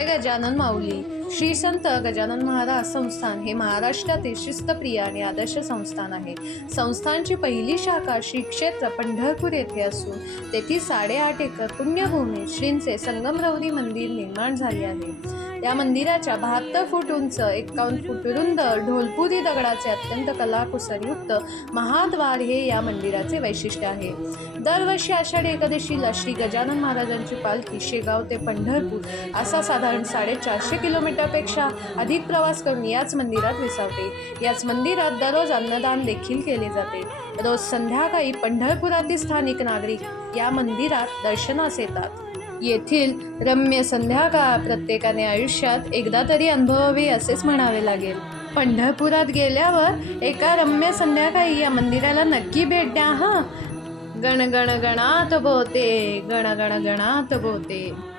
गजानन माऊली. श्री संत गजानन महाराज संस्थान हे महाराष्ट्रातील शिस्तप्रिय आणि आदर्श संस्थान आहे. संस्थानची पहिली शाखा श्री क्षेत्र पंढरपूर येथे असून तेथील 8.5 एकर पुण्यभूमी श्रींचे संगमरवरी मंदिर निर्माण झाले आहे. या मंदिराच्या 72 फूट उंच 51 फूट रुंद ढोलपुरी दगडाचे अत्यंत कलाकुसरयुक्त महाद्वार हे या मंदिराचे वैशिष्ट्य आहे. दरवर्षी आषाढी एकादशीला श्री गजानन महाराजांची पालखी शेगाव ते पंढरपूर असा साधारण 450 किलोमीटरपेक्षा अधिक प्रवास करून याच मंदिरात विसावते. याच मंदिरात दररोज अन्नदान देखील केले जाते. रोज संध्याकाळी पंढरपुरातील स्थानिक नागरिक या मंदिरात दर्शनास येतात. येथील रम्य संध्याकाळ प्रत्येकाने आयुष्यात एकदा तरी अनुभवावी असेच म्हणावे लागेल. पंढरपुरात गेल्यावर एका रम्य संध्याकाळी या मंदिराला नक्की भेट द्या. गण गण गणात बोते, गण गण गणात बोते.